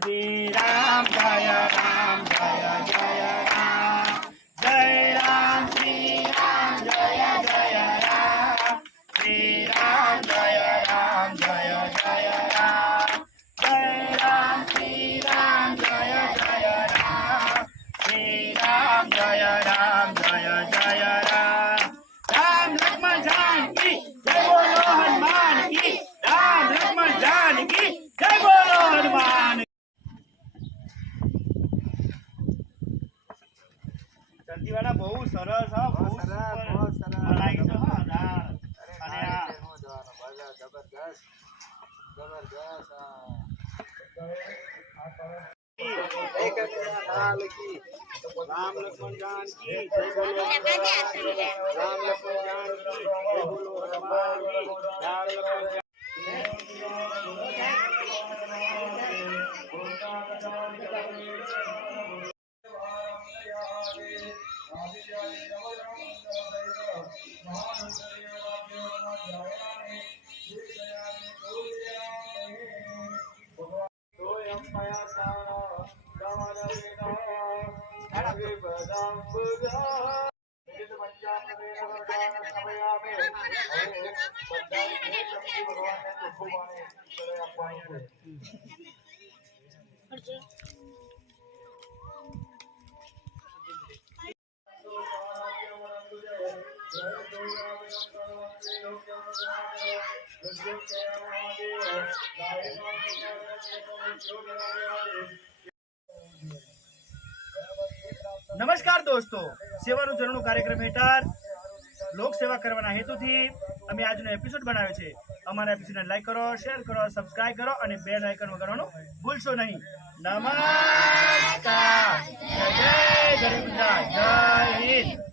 श्री राम जय राम जय जय राम जय राम श्री राम जय जय राम श्री राम जय राम जय जय राम जय राम श्री राम जय जय राम श्री राम जय राम जय जय राम राम लक्ष्मण जानकी जय बोलो हनुमान की राम लक्ष्मण जानकी जय बोलो हनुमान વાળા બહુ સરસ હા બહુ સરસ બનાવી છે હા દાળ અને આ જબરદસ્ત રામ લક્ષ્મણ जानकी राम लक्ष्मण जानकी बोलो हनुमान की राम लक्ष्मण નમસ્કાર દોસ્તો, સેવાનું ઝરણું કાર્યક્રમ હેઠળ લોક સેવા કરવાના હેતુથી અમે આજનો એપિસોડ બનાવ્યો છે. અમારા એપિસોડને લાઈક કરો, શેર કરો, સબસ્ક્રાઇબ કરો અને બેલ આઇકન વગાડવાનું ભૂલશો નહીં. નમસ્કાર. જય જય ગરીબ ગુજરાત. જય હિન્દ.